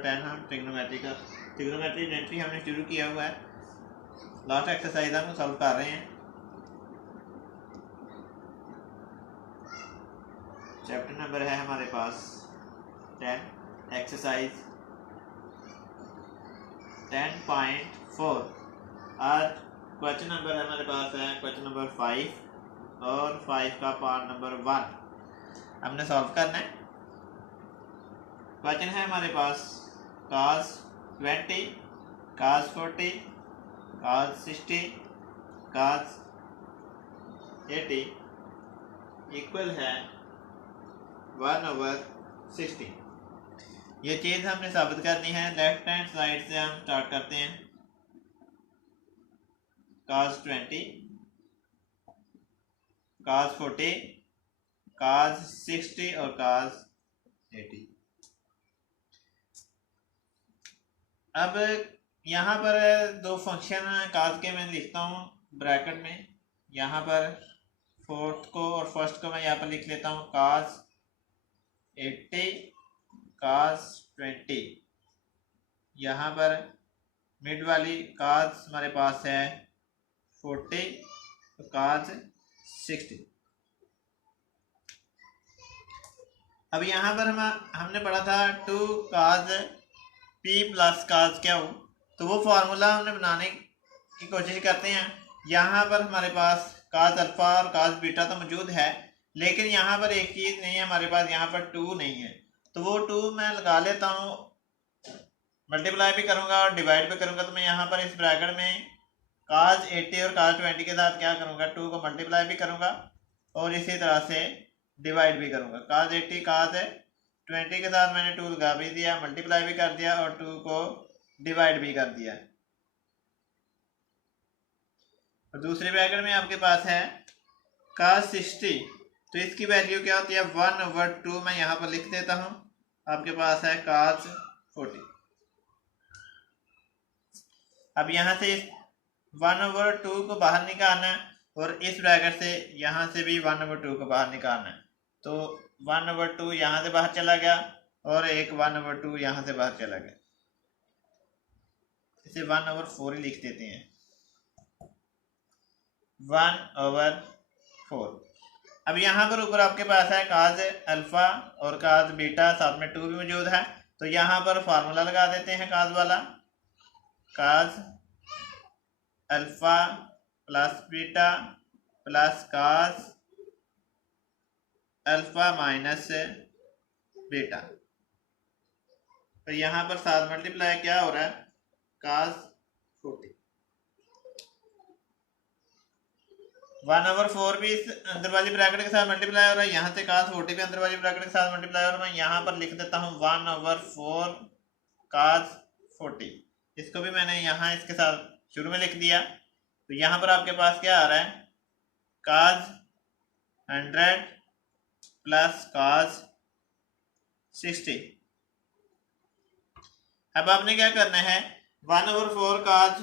Number 10 हम trigonometry identity हमने शुरू किया हुआ है। लास्ट एक्सरसाइज हम सॉल्व कर रहे हैं। चैप्टर नंबर है हमारे पास 10, एक्सरसाइज 10.4। आज क्वेश्चन नंबर हमारे पास है क्वेश्चन नंबर 5 और 5 का पार्ट नंबर 1 हमने सॉल्व करना है। क्वेश्चन है हमारे पास cos 20, cos 40, cos 60, cos 80 equal है 1/60। ये चीज़ हमने साबित करनी है। लेफ्ट हैंड साइड से हम स्टार्ट करते हैं। cos 20, cos 40, cos 60 और cos 80। अब यहाँ पर दो फंक्शन cos के मैं लिखता हूँ ब्रैकेट में। यहाँ पर फोर्थ को और फर्स्ट को मैं यहाँ पर लिख लेता हूँ cos 80, cos 20। यहाँ पर मिड वाली cos हमारे पास है 40, तो cos 60। अब यहाँ पर हमने पढ़ा था 2 cos p प्लस cos क्या हो, तो वो फार्मूला हमने बनाने की कोशिश करते हैं। यहाँ पर हमारे पास cos अल्फा और cos बीटा तो मौजूद है, लेकिन यहाँ पर एक चीज़ नहीं है हमारे पास, यहाँ पर 2 नहीं है। तो वो 2 मैं लगा लेता हूँ, मल्टीप्लाई भी करूँगा और डिवाइड भी करूँगा। तो मैं यहाँ पर इस ब्रैकेट में cos 80 और cos 20 के साथ क्या करूँगा, 2 को मल्टीप्लाई भी करूँगा और इसी तरह से डिवाइड भी करूँगा। cos 80 cos 20 के साथ मैंने 2 लगा भी दिया, मल्टीप्लाई भी कर दिया और 2 को डिवाइड भी कर दिया। और दूसरे ब्रैकेट में आपके पास है cos 60, तो इसकी वैल्यू क्या होती है 1/2। मैं यहाँ पर लिख देता हूँ, आपके पास है cos 40। अब यहाँ से 1/2 को बाहर निकालना है और इस ब्रैकेट से यहाँ से भी 1/2 को बाहर निकालना है। तो 1/2 यहाँ से बाहर चला गया और एक 1/2 यहाँ से बाहर चला गया। इसे 1/4 ही लिख देते हैं, 1/4। अब यहाँ पर ऊपर आपके पास है cos अल्फा और cos बीटा, साथ में 2 भी मौजूद है। तो यहाँ पर फार्मूला लगा देते हैं cos वाला, cos alpha plus beta plus cos alpha minus beta. तो यहाँ पर साथ मल्टीप्लाई क्या हो रहा है cos 40। 1/4 भी इस अंदर वाली ब्रैकेट के साथ मल्टीप्लाई हो रहा है, यहाँ से cos 40 भी अंदर वाली ब्रैकेट के साथ मल्टीप्लाई हो रहा है। मैं यहाँ पर लिख देता हूँ 1/4 cos 40। इसको भी मैंने यहाँ इसके साथ शुरू में लिख दिया। तो यहाँ पर आपके पास क्या आ रहा है cos 100 प्लस cos 60। अब आपने क्या करना है 1/4 cos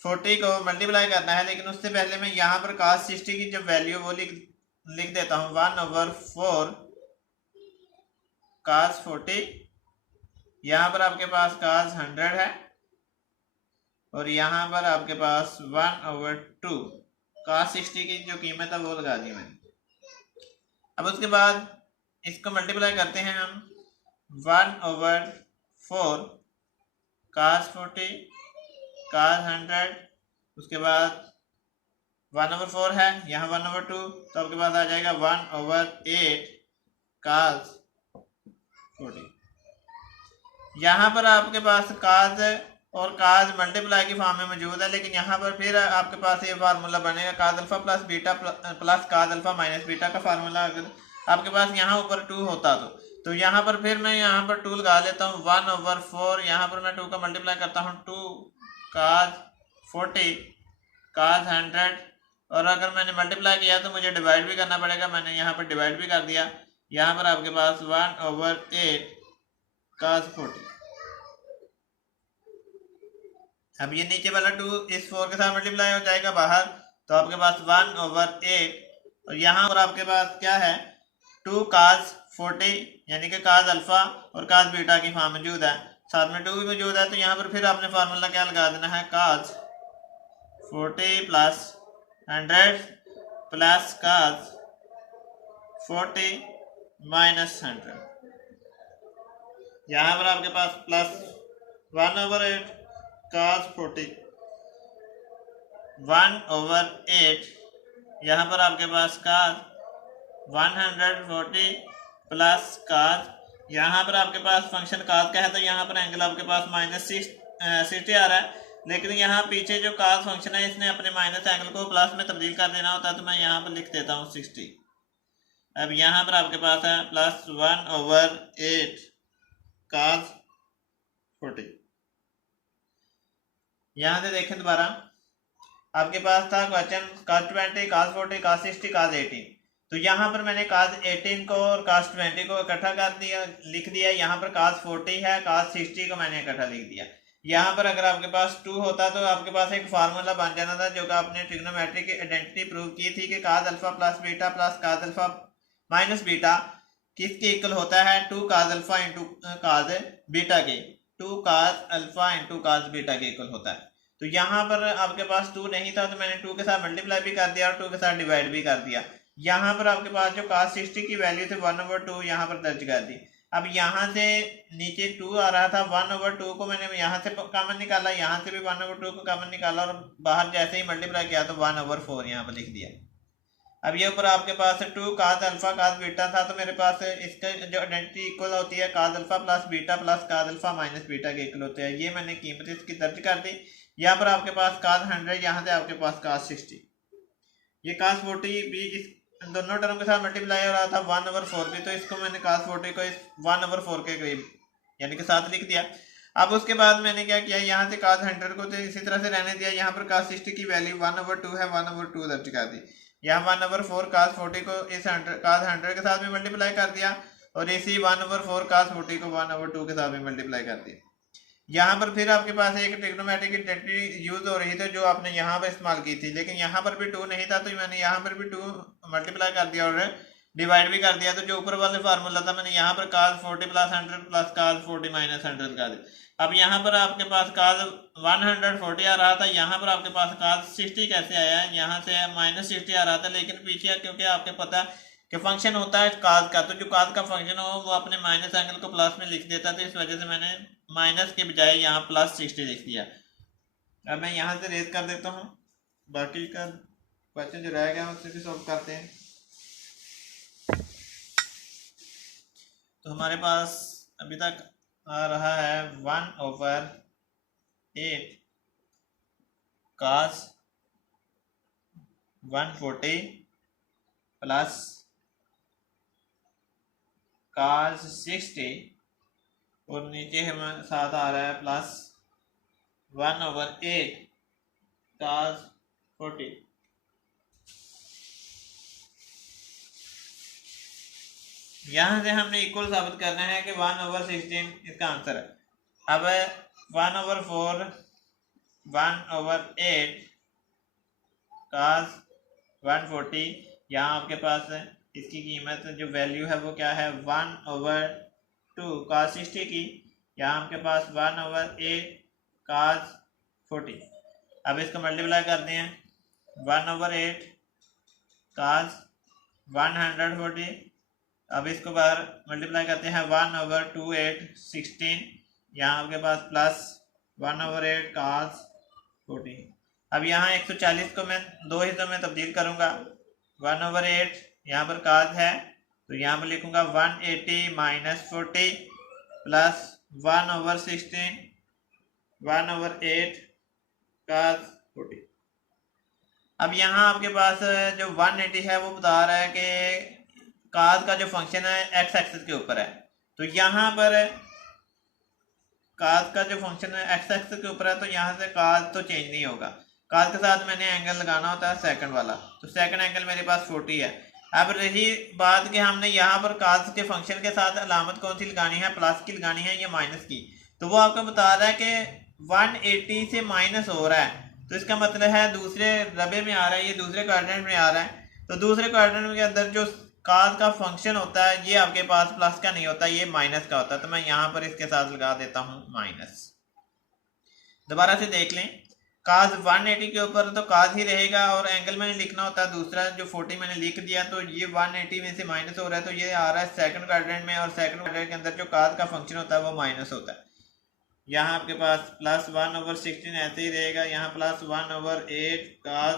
40 को मल्टीप्लाई करना है, लेकिन उससे पहले मैं यहाँ पर cos 60 की जो वैल्यू वो लिख देता हूँ 1/4 cos 40। यहाँ पर आपके पास cos 100 है और यहाँ पर आपके पास 1/2 cos 60 की जो कीमत है वो लगा दी मैंने। अब उसके बाद इसको मल्टीप्लाई करते हैं हम 1/4 cos 40 cos 100, उसके बाद 1/4 है, यहाँ 1/2, तो आपके पास आ जाएगा 1/8 cos 40। यहाँ पर आपके पास cos और cos मल्टीप्लाई की फॉर्म में मौजूद है, लेकिन यहाँ पर फिर आपके पास ये फार्मूला बनेगा cos alpha plus beta plus cos alpha minus beta का फार्मूला। अगर आपके पास यहाँ ऊपर 2 होता तो यहाँ पर फिर मैं यहाँ पर 2 लगा लेता हूँ 1/4, यहाँ पर मैं 2 का मल्टीप्लाई करता हूँ 2 cos 40 cos 100, और अगर मैंने मल्टीप्लाई किया तो मुझे डिवाइड भी करना पड़ेगा। मैंने यहाँ पर डिवाइड भी कर दिया। यहाँ पर आपके पास 1/8 cos 40। अब ये नीचे वाला 2 इस 4 के साथ मल्टीप्लाई हो जाएगा बाहर, तो आपके पास 1/8, और यहाँ पर आपके पास क्या है 2 cos 40, यानी कि cos अल्फा और cos बीटा की फॉर्म मौजूद है। साथ में 2 भी मौजूद है, तो यहाँ पर फिर आपने फार्मूला क्या लगा देना है, cos 40 plus 100 plus cos 40 minus 100। यहाँ पर आपके पास प्लस 1/8 cos 40 1/8, यहाँ पर आपके पास cos 140 प्लस cos, यहाँ पर आपके पास फंक्शन cos का है तो यहाँ पर एंगल आपके पास -60 आ रहा है, लेकिन यहाँ पीछे जो cos फंक्शन है इसने अपने माइनस एंगल को प्लस में तब्दील कर देना होता है, तो मैं यहाँ पर लिख देता हूँ 60। अब यहाँ पर आपके पास है प्लस 1/8 cos 40। यहाँ से देखें दोबारा, आपके पास था question cos 20 cos 40 cos 60 cos 18, तो यहाँ पर मैंने cos 18 को और cos 20 को इकट्ठा कर दिया, लिख दिया। यहाँ पर cos 40 है, cos 60 को मैंने इकट्ठा लिख दिया। यहाँ पर अगर आपके पास 2 होता तो आपके पास एक फार्मूला बन जाना था, जो कि आपने ट्रिग्नोमेट्री की आइडेंटिटी प्रूव की थी कि cos alpha plus beta plus cos alpha minus beta किसके इक्वल होता है, 2 cos alpha into cos beta के, 2 cos alpha into cos beta के इक्वल होता है। तो यहाँ पर आपके पास 2 नहीं था तो मैंने 2 के साथ मल्टीप्लाई भी कर दिया और 2 के साथ डिवाइड भी कर दिया। यहाँ पर आपके पास जो cos 60 की वैल्यू थी 1/2 यहाँ पर दर्ज कर दी। अब यहाँ से नीचे 2 आ रहा था, 1/2 को मैंने यहाँ से कॉमन निकाला, यहाँ से भी 1/2 को कॉमन निकाला और बाहर जैसे ही मल्टीप्लाई किया तो 1/4 यहाँ पर लिख दिया। अब ये ऊपर आपके पास 2 cos अल्फा cos बीटा था, तो मेरे पास इसका जो आइडेंटिटी इक्वल होती है cos alpha plus beta plus cos alpha minus beta के इक्वल होते हैं। ये मैंने कीमत इसकी दर्ज कर दी। यहाँ पर आपके पास cos 100, यहाँ से आपके पास cos 60, ये cos 40 भी इस दोनों टर्म के साथ मल्टीप्लाई हो रहा था 1/4 भी, तो इसको मैंने cos 40 को इस 1/4 के करीब यानी कि साथ लिख दिया। अब उसके बाद मैंने क्या किया, यहाँ से cos 100 को तो इसी तरह से रहने दिया, यहाँ पर cos 60 की वैल्यू 1/2 है, 1/2 दर्ज कर दी। यहाँ 1/4 cos 40 को इस cos 100 के साथ भी मल्टीप्लाई कर दिया और इसी 1/4 cos 40 को 1/2 के साथ भी मल्टीप्लाई कर दिया। यहाँ पर फिर आपके पास एक ट्रिग्नोमेट्रिक आइडेंटिटी यूज हो रही थी जो आपने यहाँ पर इस्तेमाल की थी, लेकिन यहाँ पर भी 2 नहीं था तो मैंने यहाँ पर भी 2 मल्टीप्लाई कर दिया और डिवाइड भी कर दिया। तो जो ऊपर वाले फार्मूला था मैंने यहाँ पर cos 40 plus 100 plus cos 40 minus 100 कर दिया। अब यहाँ पर आपके पास cos 140 आ रहा था, यहाँ पर आपके पास cos 60 कैसे आया है, यहाँ से -60 आ रहा था, लेकिन पीछे क्योंकि आपके पता कि फंक्शन होता है cos का, तो जो cos का फंक्शन हो वो अपने माइनस एंगल को प्लस में लिख देता, तो इस वजह से मैंने माइनस के बजाय यहाँ प्लस 60 लिख दिया। अब मैं यहाँ से रेज कर देता हूँ, बाकी का क्वेश्चन जो रह गया उससे भी सॉल्व करते हैं। तो हमारे पास अभी तक आ रहा है 1/8 cos 140 प्लस cos 60 और नीचे हमारे साथ आ रहा है प्लस 1/8 cos 40। यहाँ से हमने इक्वल साबित करना है कि 1/16 इसका आंसर है। अब 1/4 1/8 cos 140, यहाँ आपके पास है इसकी कीमत जो वैल्यू है वो क्या है 1/2 cos 60 की, यहाँ आपके पास 1/8 cos 40। अब इसको मल्टीप्लाई करते हैं 1/8 cos 140, अब इसको बाहर मल्टीप्लाई करते हैं 1/28 16, यहाँ आपके पास प्लस 1/8 cos 40। अब यहाँ 140 को मैं 2 हिस्सों में तब्दील करूँगा, 1/8 यहाँ पर cos है तो यहाँ पर लिखूँगा 180 माइनस 40 प्लस 1/16 1/8 cos 40। अब यहाँ आपके पास जो 180 है वो बता रहा है कि cos का जो फंक्शन है x एक्सिस के ऊपर है, तो यहाँ पर cos का जो फंक्शन है x एक्सिस के ऊपर है, तो यहाँ से cos तो चेंज नहीं होगा। cos के साथ मैंने एंगल लगाना होता है सेकंड वाला, तो सेकंड एंगल मेरे पास 40 है। अब रही बात कि हमने यहाँ पर cos के फंक्शन के साथ अलामत कौन सी लगानी है, प्लस की लगानी है या माइनस की, तो वो आपको बता रहा है कि 180 से माइनस हो रहा है, तो इसका मतलब है दूसरे रबे में आ रहा है, ये दूसरे क्वाड्रेंट में आ रहा है, तो दूसरे क्वाड्रेंट के अंदर जो काज का फंक्शन होता है, ये आपके पास प्लस का नहीं होता, ये माइनस का होता है। तो मैं यहाँ पर इसके साथ लगा देता हूँ माइनस। दोबारा से देख लें, काज 180 के ऊपर तो काज ही रहेगा, और एंगल मैंने लिखना होता है दूसरा जो 40 मैंने लिख दिया, तो ये 180 में से माइनस हो रहा है, तो ये आ रहा है सेकंड क्वाड्रेंट में, और सेकंड क्वाड्रेंट के अंदर जो काज का फंक्शन होता है वो माइनस होता है। यहाँ आपके पास प्लस 1/16 ऐसे ही रहेगा, यहाँ प्लस 1/8 काज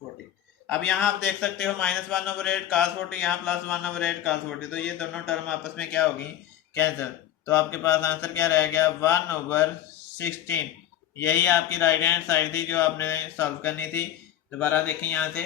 40। अब यहाँ आप देख सकते हो -1/8 काज 40, यहाँ प्लस 1/8 काज 40, तो ये दोनों टर्म आपस में क्या होगी, कैंसिल। तो आपके पास आंसर क्या रह गया, 1/16। यही आपकी राइट हैंड साइड थी जो आपने सॉल्व करनी थी। दोबारा देखें यहाँ से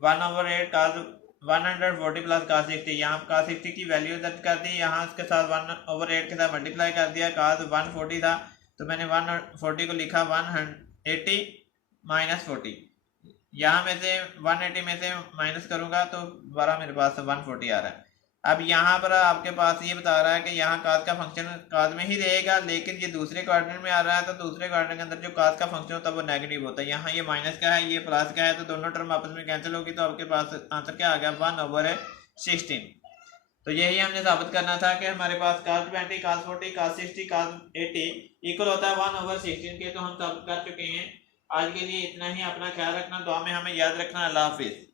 1/8 काज 140 प्लस काज 60, यहाँ काज 60 की वैल्यू दर्ज कर दी, यहाँ उसके साथ 1/8 के साथ मल्टीप्लाई कर दिया। काज 140 था तो मैंने 140 को लिखा 180 माइनस 40, यहाँ में से 180 में से माइनस करूंगा तो दोबारा मेरे पास 140 आ रहा है। अब यहाँ पर आपके पास ये बता रहा है कि यहाँ काज का फंक्शन काज में ही रहेगा, लेकिन ये दूसरे क्वाड्रेंट में आ रहा है, तो दूसरे क्वाड्रेंट के अंदर जो काज का फंक्शन होता है वो नेगेटिव होता है। यहाँ ये माइनस का है, ये प्लस का है, तो दोनों टर्म आपस में कैंसिल होगी, तो आपके पास आंसर क्या आ गया, 1/16। तो यही हमने साबित करना था कि हमारे पास काज 20 काज 40 काज 60 काज 80 इक्वल होता है 1/16 के, तो हम साबित कर चुके हैं। आज के लिए इतना ही, अपना ख्याल रखना, दुआ में हमें याद रखना। अल्लाह हाफिज।